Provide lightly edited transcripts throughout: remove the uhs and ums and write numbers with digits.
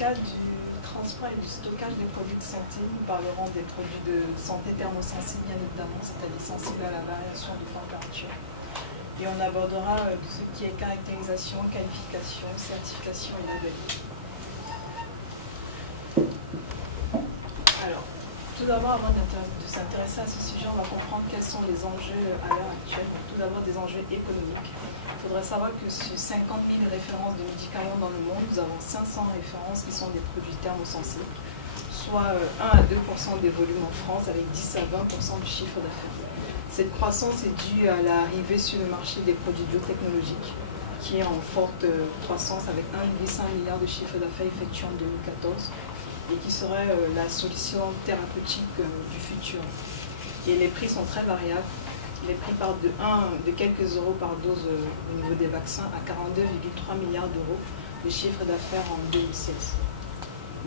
cas du transport et du stockage des produits de santé, nous parlerons des produits de santé thermosensibles, bien évidemment, c'est-à-dire sensibles à la variation de température. Et on abordera tout ce qui est caractérisation, qualification, certification et labelling. Alors, tout d'abord, avant de s'intéresser à ce sujet, on va comprendre quels sont les enjeux à l'heure actuelle. Tout d'abord, des enjeux économiques. Il faudrait savoir que sur 50 000 références de médicaments dans le monde, nous avons 500 références qui sont des produits thermosensibles, soit 1 à 2% des volumes en France, avec 10 à 20% du chiffre d'affaires. Cette croissance est due à l'arrivée sur le marché des produits biotechnologiques, qui est en forte croissance avec 1,5 milliard de chiffre d'affaires effectué en 2014 et qui serait la solution thérapeutique du futur. Et les prix sont très variables. Les prix partent de quelques euros par dose au niveau des vaccins à 42,3 milliards d'euros de chiffre d'affaires en 2016.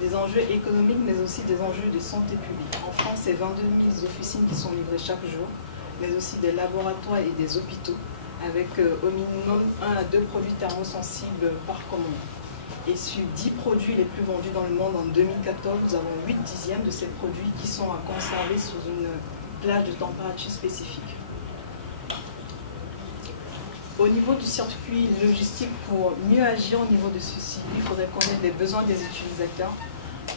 Des enjeux économiques, mais aussi des enjeux de santé publique. En France, c'est 22 000 officines qui sont livrées chaque jour, mais aussi des laboratoires et des hôpitaux, avec au minimum 1 à 2 produits thermosensibles par commande. Et sur 10 produits les plus vendus dans le monde en 2014, nous avons 8 dixièmes de ces produits qui sont à conserver sous une plage de température spécifique. Au niveau du circuit logistique, pour mieux agir au niveau de ceci, il faudrait connaître les besoins des utilisateurs,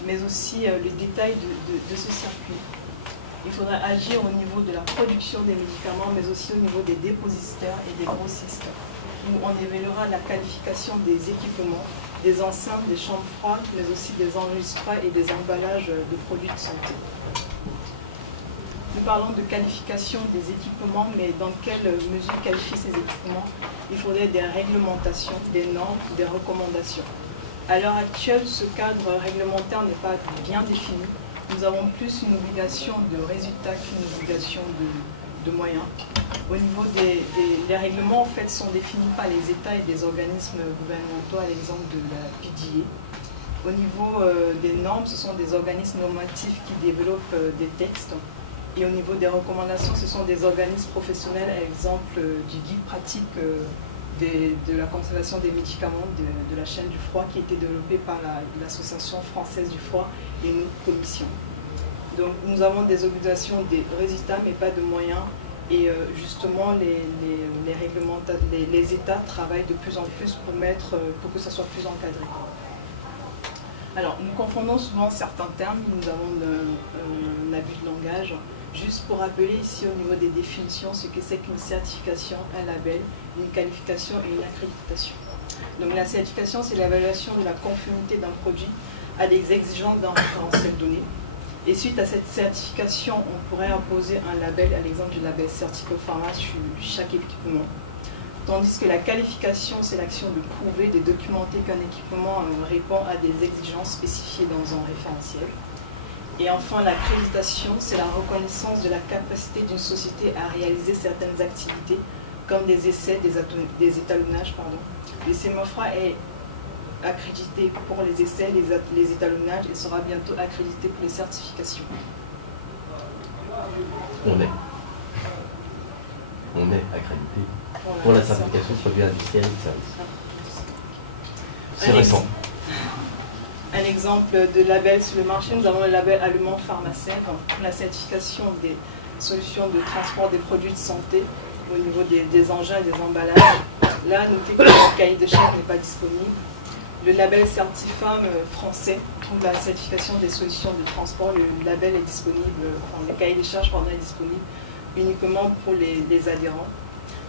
mais aussi les détails de ce circuit. Il faudrait agir au niveau de la production des médicaments, mais aussi au niveau des dépositaires et des grossistes, où on évaluera la qualification des équipements, des enceintes, des chambres froides, mais aussi des enregistrements et des emballages de produits de santé. Nous parlons de qualification des équipements, mais dans quelle mesure qualifier ces équipements? Il faudrait des réglementations, des normes, des recommandations. À l'heure actuelle, ce cadre réglementaire n'est pas bien défini. Nous avons plus une obligation de résultat qu'une obligation de moyens. Au niveau les règlements, en fait, sont définis par les États et des organismes gouvernementaux, à l'exemple de la PDA. Au niveau des normes, ce sont des organismes normatifs qui développent des textes. Et au niveau des recommandations, ce sont des organismes professionnels, à l'exemple du guide pratique de la conservation des médicaments de la chaîne du froid, qui a été développé par l'Association française du froid et une commission. Donc nous avons des obligations, des résultats, mais pas de moyens. Et justement, les États travaillent de plus en plus pour que ça soit plus encadré. Alors, nous confondons souvent certains termes, nous avons un abus de langage. Juste pour rappeler ici au niveau des définitions ce que c'est qu'une certification, un label, une qualification et une accréditation. Donc la certification, c'est l'évaluation de la conformité d'un produit à des exigences d'un référentiel donné. Et suite à cette certification, on pourrait imposer un label, à l'exemple du label Certico-Pharma sur chaque équipement. Tandis que la qualification, c'est l'action de prouver, de documenter qu'un équipement répond à des exigences spécifiées dans un référentiel. Et enfin, l'accréditation, c'est la reconnaissance de la capacité d'une société à réaliser certaines activités, comme des essais, des étalonnages. Le CMOFRA est accrédité pour les essais, les étalonnages, et sera bientôt accrédité pour les certifications. On est accrédité pour la certification de produits industriels et de services. C'est récent. Un exemple de label sur le marché, nous avons le label allemand Pharmacène pour la certification des solutions de transport des produits de santé au niveau des engins et des emballages. Là, notez que le cahier de charge n'est pas disponible. Le label Certifam français pour la certification des solutions de transport, le label est disponible, le cahier de charge est disponible uniquement pour les adhérents.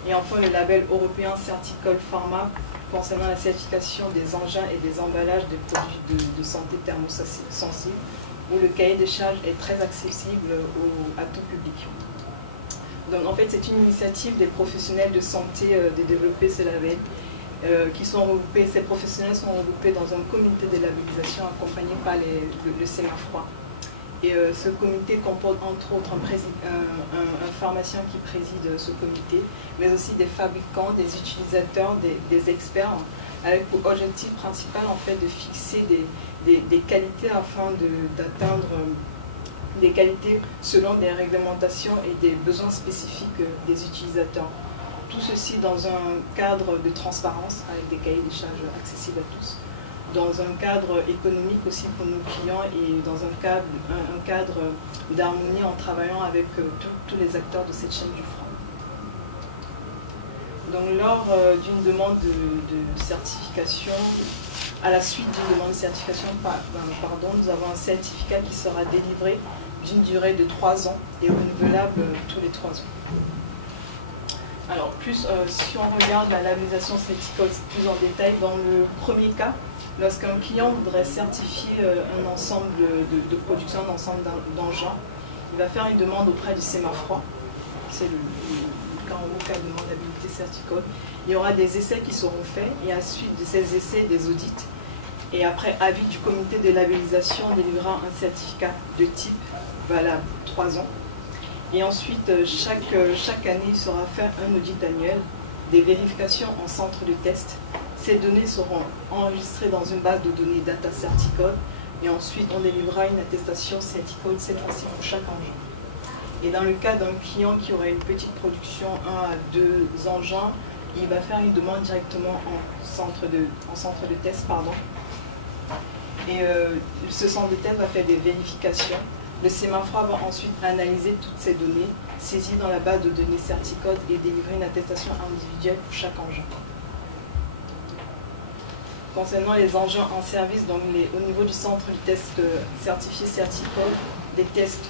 Et enfin, le label européen Certicol Pharma concernant la certification des engins et des emballages des produits de santé thermosensibles, où le cahier des charges est très accessible à tout public. Donc en fait, c'est une initiative des professionnels de santé de développer ce label, ces professionnels sont regroupés dans un comité de labellisation accompagné par le CMAFROI. Et ce comité comporte entre autres un pharmacien qui préside ce comité, mais aussi des fabricants, des utilisateurs, des experts, avec pour objectif principal en fait de fixer des qualités afin d'atteindre des qualités selon des réglementations et des besoins spécifiques des utilisateurs. Tout ceci dans un cadre de transparence avec des cahiers des charges accessibles à tous. dans un cadre économique aussi pour nos clients et dans un cadre d'harmonie en travaillant avec tous les acteurs de cette chaîne du froid. Donc lors d'une demande de certification, à la suite d'une demande de certification, nous avons un certificat qui sera délivré d'une durée de 3 ans et renouvelable tous les 3 ans. Alors, si on regarde la labellisation Certicode plus en détail, dans le premier cas, lorsqu'un client voudrait certifier un ensemble de production, un ensemble d'engins, il va faire une demande auprès du Semafroid. C'est le cas en haut, cas de demande d'habilité Certicode. Il y aura des essais qui seront faits et à la suite de ces essais, des audits. Et après avis du comité de labellisation, on délivrera un certificat de type valable 3 ans. Et ensuite, chaque année, il sera fait un audit annuel, des vérifications en centre de test. Ces données seront enregistrées dans une base de données Data Certicode et ensuite on délivrera une attestation Certicode, cette fois-ci pour chaque engin. Et dans le cas d'un client qui aurait une petite production, 1 à 2 engins, il va faire une demande directement en centre de test. Et ce centre de test va faire des vérifications. Le Semafroid va ensuite analyser toutes ces données, saisir dans la base de données Certicode et délivrer une attestation individuelle pour chaque engin. Concernant les engins en service, donc au niveau du centre du test certifié Certicode, des tests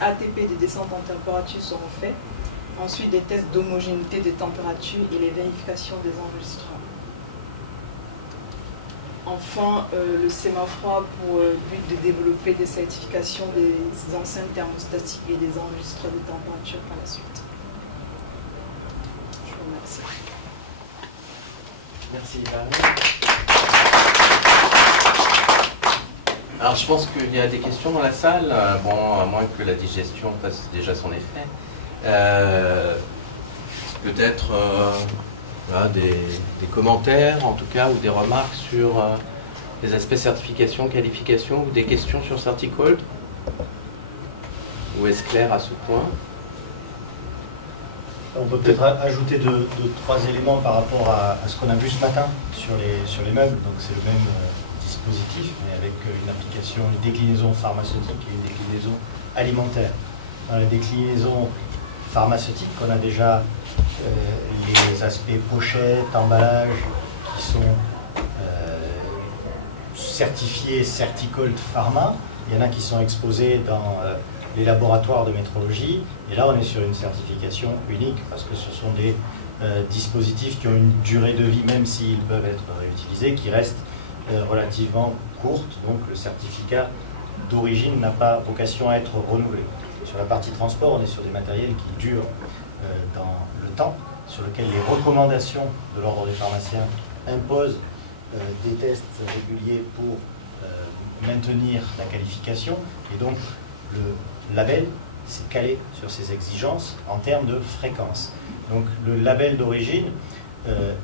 ATP des descentes en température seront faits. Ensuite, des tests d'homogénéité des températures et les vérifications des enregistrements. Enfin, le Semafroid pour but de développer des certifications des enceintes thermostatiques et des enregistreurs de température par la suite. Je vous remercie. Merci, Valérie. Alors, je pense qu'il y a des questions dans la salle, bon, à moins que la digestion fasse déjà son effet. Peut-être des commentaires, en tout cas, ou des remarques sur les aspects certification, qualification, ou des questions sur Certicode? Ou est-ce clair à ce point? On peut peut-être ajouter deux, trois éléments par rapport à ce qu'on a vu ce matin sur les meubles. Donc c'est le même dispositif, mais avec une application, une déclinaison pharmaceutique et une déclinaison alimentaire. Dans la déclinaison pharmaceutique, on a déjà les aspects pochettes, emballage, qui sont certifiés Certicode Pharma. Il y en a qui sont exposés dans les laboratoires de métrologie. Et là, on est sur une certification unique parce que ce sont des dispositifs qui ont une durée de vie, même s'ils peuvent être réutilisés, qui reste relativement courte. Donc le certificat d'origine n'a pas vocation à être renouvelé. Sur la partie transport, on est sur des matériels qui durent dans le temps, sur lesquels les recommandations de l'ordre des pharmaciens imposent des tests réguliers pour maintenir la qualification. Et donc le label s'est calé sur ces exigences en termes de fréquence. Donc le label d'origine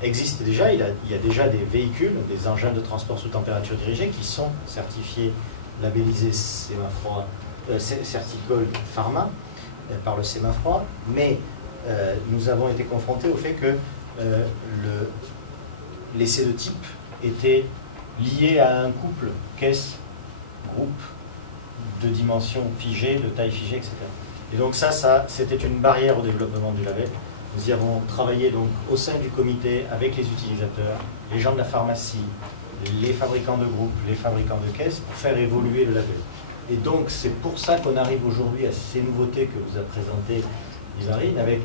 existe déjà, il y a déjà des véhicules, des engins de transport sous température dirigée qui sont certifiés, labellisés Certicode Pharma par le Semafroid, mais nous avons été confrontés au fait que l'essai de type était lié à un couple caisse-groupe de dimensions figées, de taille figée, etc. Et donc ça c'était une barrière au développement du label. Nous y avons travaillé donc au sein du comité avec les utilisateurs, les gens de la pharmacie, les fabricants de groupes, les fabricants de caisses, pour faire évoluer le label. Et donc c'est pour ça qu'on arrive aujourd'hui à ces nouveautés que vous a présentées Ivarine, avec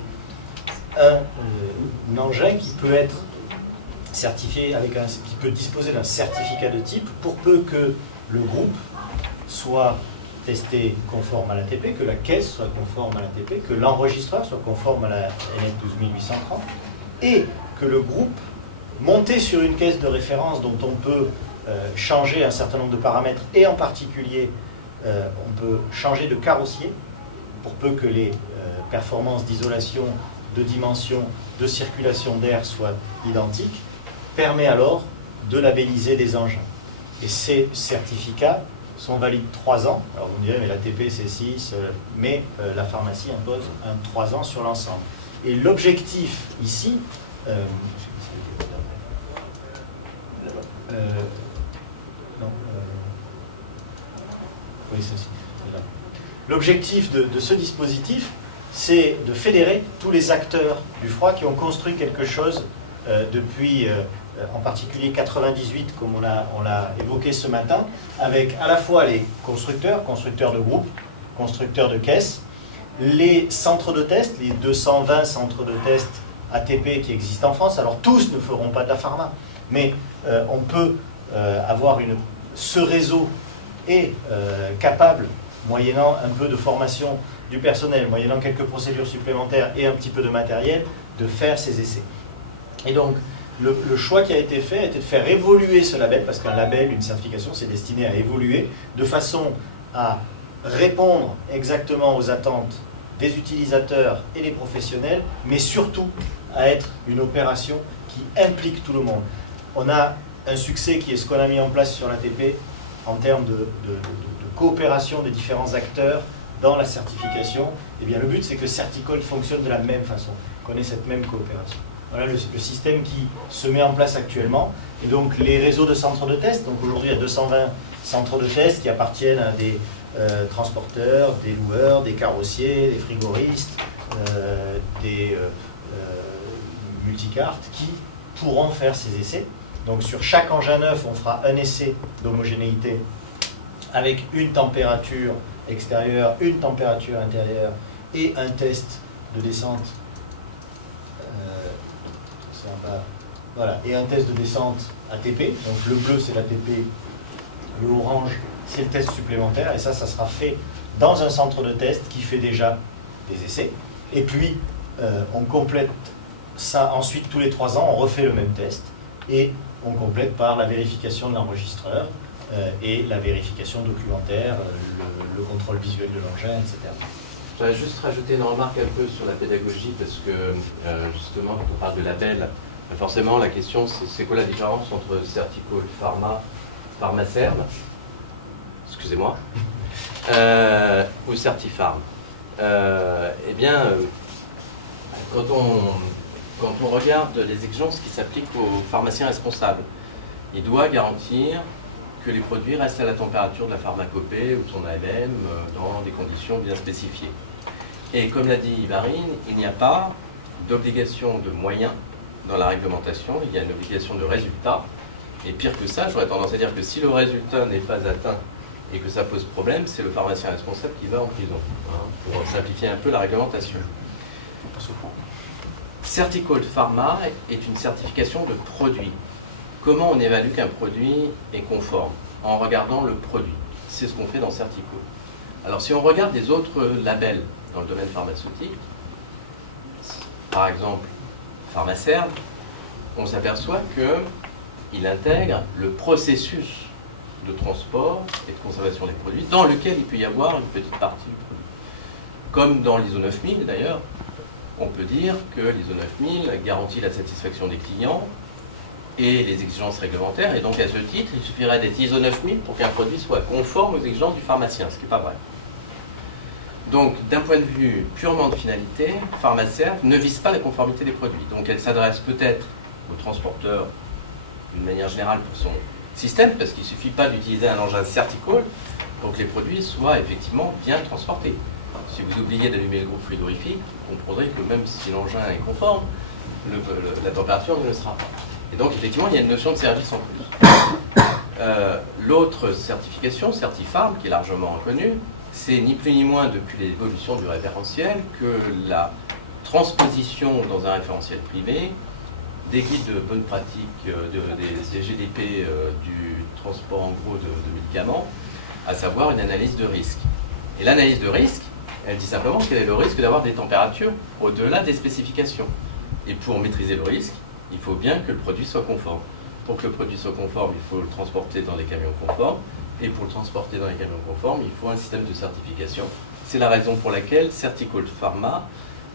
un engin qui peut être certifié, qui peut disposer d'un certificat de type, pour peu que le groupe soit testé conforme à l'ATP, que la caisse soit conforme à l'ATP, que l'enregistreur soit conforme à la NF 12830, et que le groupe, monté sur une caisse de référence dont on peut changer un certain nombre de paramètres, et en particulier on peut changer de carrossier, pour peu que les performances d'isolation, de dimension, de circulation d'air soient identiques, permet alors de labelliser des engins. Et ces certificats sont valides 3 ans. Alors vous me direz, mais l'ATP c'est 6, mais la pharmacie impose un 3 ans sur l'ensemble. Et l'objectif ici, Non, oui, ceci. Voilà. L'objectif de ce dispositif, c'est de fédérer tous les acteurs du froid qui ont construit quelque chose depuis, en particulier 98, comme on l'a évoqué ce matin, avec à la fois les constructeurs de groupes, constructeurs de caisses, les centres de test, les 220 centres de test ATP qui existent en France. Alors tous ne feront pas de la pharma, mais on peut avoir ce réseau est capable, moyennant un peu de formation du personnel, moyennant quelques procédures supplémentaires et un petit peu de matériel, de faire ces essais. Et donc, le choix qui a été fait était de faire évoluer ce label, parce qu'un label, une certification, c'est destiné à évoluer, de façon à répondre exactement aux attentes des utilisateurs et des professionnels, mais surtout à être une opération qui implique tout le monde. On a un succès qui est ce qu'on a mis en place sur l'ATP en termes de coopération des différents acteurs dans la certification. Eh bien, le but, c'est que Certicol fonctionne de la même façon, qu'on ait cette même coopération. Voilà le système qui se met en place actuellement. Et donc, les réseaux de centres de test, donc aujourd'hui, il y a 220 centres de test qui appartiennent à des transporteurs, des loueurs, des carrossiers, des frigoristes, des multicartes qui pourront faire ces essais. Donc sur chaque engin neuf, on fera un essai d'homogénéité avec une température extérieure, une température intérieure et un test de descente. Voilà, et un test de descente ATP. Donc le bleu c'est l'ATP, le orange c'est le test supplémentaire, et ça sera fait dans un centre de test qui fait déjà des essais. Et puis on complète ça ensuite tous les 3 ans, on refait le même test et on complète par la vérification de l'enregistreur et la vérification documentaire, le contrôle visuel de l'engin, etc. Je voudrais juste rajouter une remarque un peu sur la pédagogie, parce que justement, quand on parle de label, forcément la question c'est quoi la différence entre Certicol Pharma, Pharmaserve, excusez-moi, ou Certifarm. Eh bien, quand on regarde les exigences qui s'appliquent aux pharmaciens responsables, il doit garantir que les produits restent à la température de la pharmacopée ou de son AMM dans des conditions bien spécifiées. Et comme l'a dit Marine, il n'y a pas d'obligation de moyens dans la réglementation, il y a une obligation de résultat. Et pire que ça, j'aurais tendance à dire que si le résultat n'est pas atteint et que ça pose problème, c'est le pharmacien responsable qui va en prison, pour simplifier un peu la réglementation. Certicol Pharma est une certification de produit. Comment on évalue qu'un produit est conforme? En regardant le produit. C'est ce qu'on fait dans Certicol. Alors si on regarde les autres labels dans le domaine pharmaceutique, par exemple Pharmaserve, on s'aperçoit qu'il intègre le processus de transport et de conservation des produits dans lequel il peut y avoir une petite partie du produit. Comme dans l'ISO 9000 d'ailleurs, on peut dire que l'ISO 9000 garantit la satisfaction des clients et les exigences réglementaires, et donc à ce titre, il suffirait d'être ISO 9000 pour qu'un produit soit conforme aux exigences du pharmacien, ce qui n'est pas vrai. Donc, d'un point de vue purement de finalité, Pharmaserve ne vise pas la conformité des produits. Donc, elle s'adresse peut-être aux transporteurs d'une manière générale pour son système, parce qu'il ne suffit pas d'utiliser un engin Certicol pour que les produits soient effectivement bien transportés. Si vous oubliez d'allumer le groupe frigorifique, vous comprendrez que même si l'engin est conforme, la température ne le sera pas. Et donc, effectivement, il y a une notion de service en plus. L'autre certification, Certifarm, qui est largement reconnue, c'est ni plus ni moins depuis l'évolution du référentiel que la transposition dans un référentiel privé des guides de bonne pratique des GDP du transport en gros de médicaments, à savoir une analyse de risque. Et l'analyse de risque, elle dit simplement quel est le risque d'avoir des températures au-delà des spécifications. Et pour maîtriser le risque, il faut bien que le produit soit conforme. Pour que le produit soit conforme, il faut le transporter dans des camions conformes. Et pour le transporter dans les camions conformes, il faut un système de certification. C'est la raison pour laquelle Certicol Pharma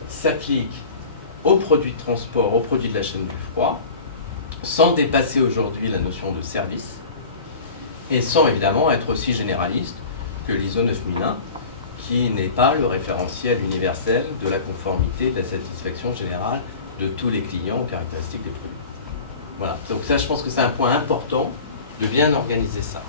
s'applique aux produits de transport, aux produits de la chaîne du froid, sans dépasser aujourd'hui la notion de service, et sans évidemment être aussi généraliste que l'ISO 9001, qui n'est pas le référentiel universel de la conformité, de la satisfaction générale de tous les clients aux caractéristiques des produits. Voilà. Donc ça, je pense que c'est un point important de bien organiser ça.